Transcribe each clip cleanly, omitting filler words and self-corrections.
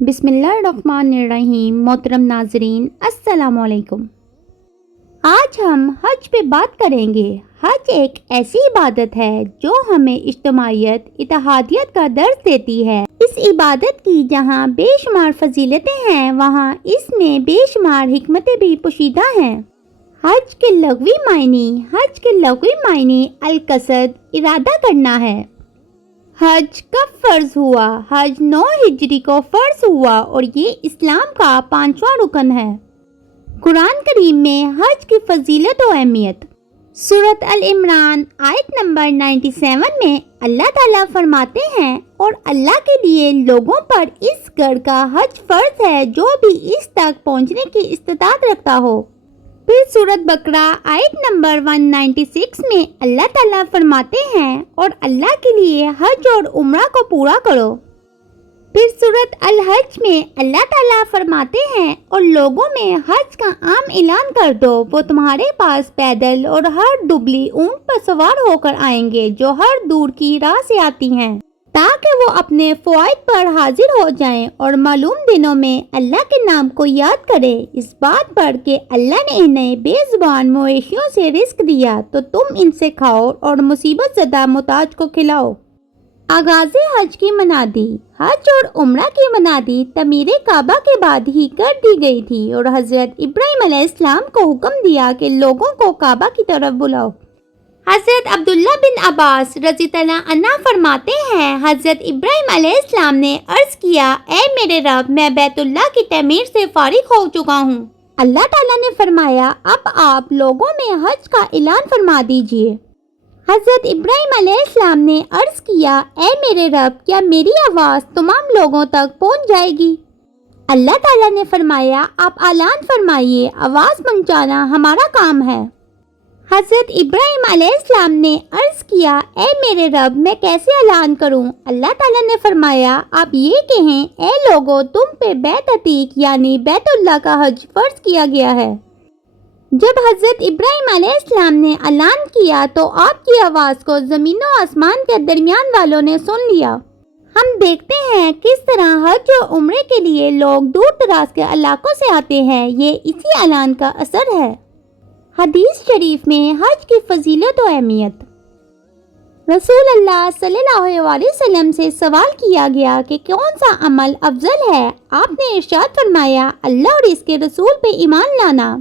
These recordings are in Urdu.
بسم اللہ الرحمن الرحیم۔ محترم ناظرین السلام علیکم۔ آج ہم حج پہ بات کریں گے۔ حج ایک ایسی عبادت ہے جو ہمیں اجتماعیت، اتحادیت کا درس دیتی ہے۔ اس عبادت کی جہاں بے شمار فضیلتیں ہیں، وہاں اس میں بے شمار حکمتیں بھی پوشیدہ ہیں۔ حج کے لغوی معنی القصد، ارادہ کرنا ہے۔ حج کب فرض ہوا؟ حج 9 ہجری کو فرض ہوا اور یہ اسلام کا 5واں رکن ہے۔ قرآن کریم میں حج کی فضیلت و اہمیت۔ سورۃ ال-عمران آیت نمبر 97 میں اللہ تعالیٰ فرماتے ہیں، اور اللہ کے لیے لوگوں پر اس گھر کا حج فرض ہے جو بھی اس تک پہنچنے کی استطاعت رکھتا ہو۔ پھر سورۃ بقرہ آیت نمبر 196 میں اللہ تعالیٰ فرماتے ہیں، اور اللہ کے لیے حج اور عمرہ کو پورا کرو۔ پھر سورۃ الحج میں اللہ تعالیٰ فرماتے ہیں، اور لوگوں میں حج کا عام اعلان کر دو، وہ تمہارے پاس پیدل اور ہر دبلی اونٹ پر سوار ہو کر آئیں گے جو ہر دور کی راہ سے آتی ہیں، تاکہ وہ اپنے فوائد پر حاضر ہو جائیں اور معلوم دنوں میں اللہ کے نام کو یاد کریں، اس بات پر کہ اللہ نے انہیں بے زبان مویشیوں سے رزق دیا تو تم ان سے کھاؤ اور مصیبت زدہ محتاج کو کھلاؤ۔ آغاز حج کی منادی۔ حج اور عمرہ کی منادی تعمیر کعبہ کے بعد ہی کر دی گئی تھی، اور حضرت ابراہیم علیہ السلام کو حکم دیا کہ لوگوں کو کعبہ کی طرف بلاؤ۔ حضرت عبداللہ بن عباس رضی اللہ عنہ فرماتے ہیں، حضرت ابراہیم علیہ السلام نے عرض کیا، اے میرے رب، میں بیت اللہ کی تعمیر سے فارغ ہو چکا ہوں۔ اللہ تعالیٰ نے فرمایا، اب آپ لوگوں میں حج کا اعلان فرما دیجئے۔ حضرت ابراہیم علیہ السلام نے عرض کیا، اے میرے رب، کیا میری آواز تمام لوگوں تک پہنچ جائے گی؟ اللہ تعالیٰ نے فرمایا، آپ اعلان فرمائیے، آواز پہنچانا ہمارا کام ہے۔ حضرت ابراہیم علیہ السلام نے عرض کیا، اے میرے رب، میں کیسے اعلان کروں؟ اللہ تعالیٰ نے فرمایا، آپ یہ کہیں، اے لوگو، تم پہ بیت عتیق یعنی بیت اللہ کا حج فرض کیا گیا ہے۔ جب حضرت ابراہیم علیہ السلام نے اعلان کیا تو آپ کی آواز کو زمین و آسمان کے درمیان والوں نے سن لیا۔ ہم دیکھتے ہیں کس طرح حج و عمرے کے لیے لوگ دور دراز کے علاقوں سے آتے ہیں، یہ اسی اعلان کا اثر ہے۔ حدیث شریف میں حج کی فضیلت و اہمیت۔ رسول اللہ صلی اللہ علیہ وسلم سے سوال کیا گیا کہ کون سا عمل افضل ہے؟ آپ نے ارشاد فرمایا، اللہ اور اس کے رسول پہ ایمان لانا۔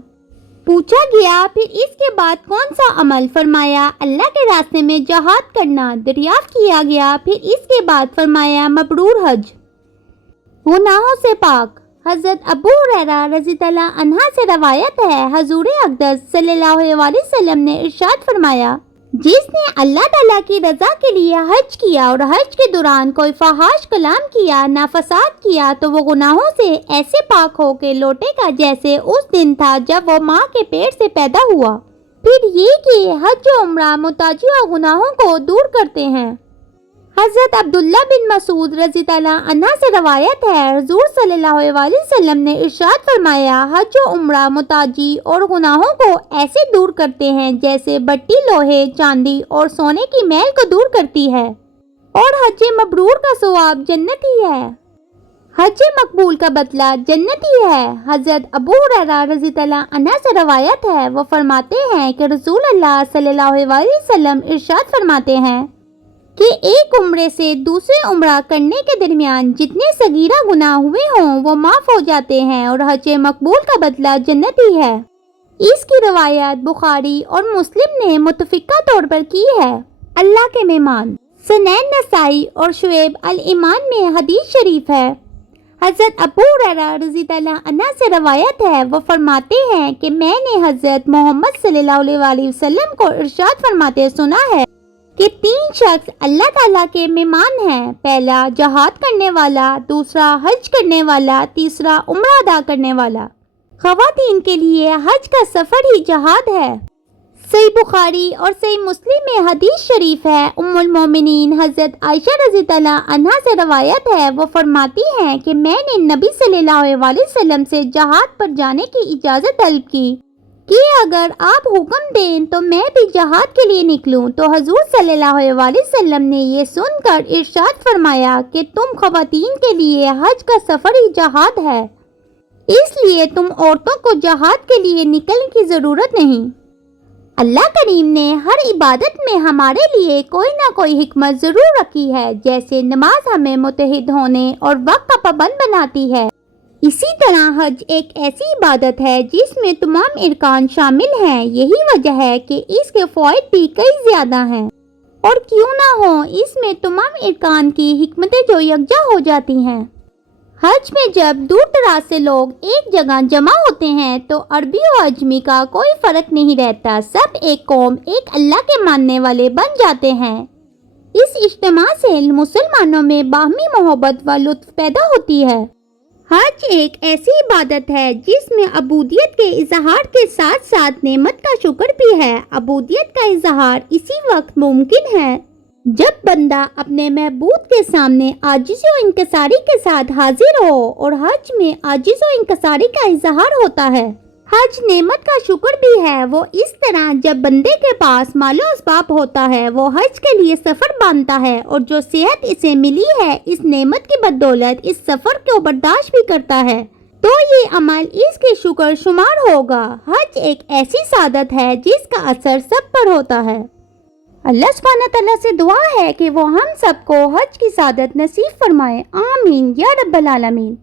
پوچھا گیا، پھر اس کے بعد کون سا عمل؟ فرمایا، اللہ کے راستے میں جہاد کرنا۔ دریافت کیا گیا، پھر اس کے بعد فرمایا، مبرور حج، گناہوں سے پاک۔ حضرت ابو ہریرہ رضی اللہ عنہ سے روایت ہے، حضور اقدس صلی اللہ علیہ وسلم نے ارشاد فرمایا، جس نے اللہ تعالیٰ کی رضا کے لیے حج کیا اور حج کے دوران کوئی فحش کلام کیا، نہ فساد کیا، تو وہ گناہوں سے ایسے پاک ہو کے لوٹے گا جیسے اس دن تھا جب وہ ماں کے پیٹ سے پیدا ہوا۔ پھر یہ کہ حج و عمرہ محتاجی و گناہوں کو دور کرتے ہیں۔ حضرت عبداللہ بن مسعود رضی اللہ عنہ سے روایت ہے، حضور صلی اللہ علیہ وسلم نے ارشاد فرمایا، حج و عمرہ محتاجی اور گناہوں کو ایسے دور کرتے ہیں جیسے بٹی لوہے، چاندی اور سونے کی میل کو دور کرتی ہے، اور حج مبرور کا ثواب جنت ہی ہے، حج مقبول کا بدلہ جنت ہی ہے۔ حضرت ابو ہریرہ رضی اللہ عنہ سے روایت ہے، وہ فرماتے ہیں کہ رسول اللہ صلی اللہ علیہ وسلم ارشاد فرماتے ہیں کہ ایک عمرے سے دوسرے عمرہ کرنے کے درمیان جتنے صغیرہ گناہ ہوئے ہوں وہ معاف ہو جاتے ہیں، اور حج مقبول کا بدلہ جنت ہی ہے۔ اس کی روایت بخاری اور مسلم نے متفقہ طور پر کی ہے۔ اللہ کے مہمان۔ سنن نسائی اور شعیب الایمان میں حدیث شریف ہے، حضرت ابو ہریرہ رضی اللہ عنہ سے روایت ہے، وہ فرماتے ہیں کہ میں نے حضرت محمد صلی اللہ علیہ وسلم کو ارشاد فرماتے سنا ہے کہ 3 شخص اللہ تعالیٰ کے مہمان ہیں، پہلا جہاد کرنے والا، دوسرا حج کرنے والا، تیسرا عمرہ ادا کرنے والا۔ خواتین کے لیے حج کا سفر ہی جہاد ہے۔ صحیح بخاری اور صحیح مسلم میں حدیث شریف ہے، ام المومنین حضرت عائشہ رضی اللہ عنہا سے روایت ہے، وہ فرماتی ہیں کہ میں نے نبی صلی اللہ علیہ وسلم سے جہاد پر جانے کی اجازت طلب کی کہ اگر آپ حکم دیں تو میں بھی جہاد کے لیے نکلوں۔ تو حضور صلی اللہ علیہ وسلم نے یہ سن کر ارشاد فرمایا کہ تم خواتین کے لیے حج کا سفر ہی جہاد ہے، اس لیے تم عورتوں کو جہاد کے لیے نکلنے کی ضرورت نہیں۔ اللہ کریم نے ہر عبادت میں ہمارے لیے کوئی نہ کوئی حکمت ضرور رکھی ہے، جیسے نماز ہمیں متحد ہونے اور وقت کا پابند بناتی ہے، اسی طرح حج ایک ایسی عبادت ہے جس میں تمام ارکان شامل ہیں۔ یہی وجہ ہے کہ اس کے فوائد بھی کئی زیادہ ہیں، اور کیوں نہ ہو، اس میں تمام ارکان کی حکمتیں جو یکجا ہو جاتی ہیں۔ حج میں جب دور دراز سے لوگ ایک جگہ جمع ہوتے ہیں تو عربی و اجمی کا کوئی فرق نہیں رہتا، سب ایک قوم، ایک اللہ کے ماننے والے بن جاتے ہیں۔ اس اجتماع سے مسلمانوں میں باہمی محبت و لطف پیدا ہوتی ہے۔ حج ایک ایسی عبادت ہے جس میں عبودیت کے اظہار کے ساتھ ساتھ نعمت کا شکر بھی ہے۔ عبودیت کا اظہار اسی وقت ممکن ہے جب بندہ اپنے معبود کے سامنے عاجزی و انکساری کے ساتھ حاضر ہو، اور حج میں عاجزی و انکساری کا اظہار ہوتا ہے۔ حج نعمت کا شکر بھی ہے، وہ اس طرح جب بندے کے پاس مال و اسباب ہوتا ہے وہ حج کے لیے سفر باندھتا ہے، اور جو صحت اسے ملی ہے اس نعمت کی بدولت اس سفر کو برداشت بھی کرتا ہے، تو یہ عمل اس کے شکر شمار ہوگا۔ حج ایک ایسی سعادت ہے جس کا اثر سب پر ہوتا ہے۔ اللہ سبحانہ تعالیٰ سے دعا ہے کہ وہ ہم سب کو حج کی سعادت نصیب فرمائے، آمین یا رب العالمین۔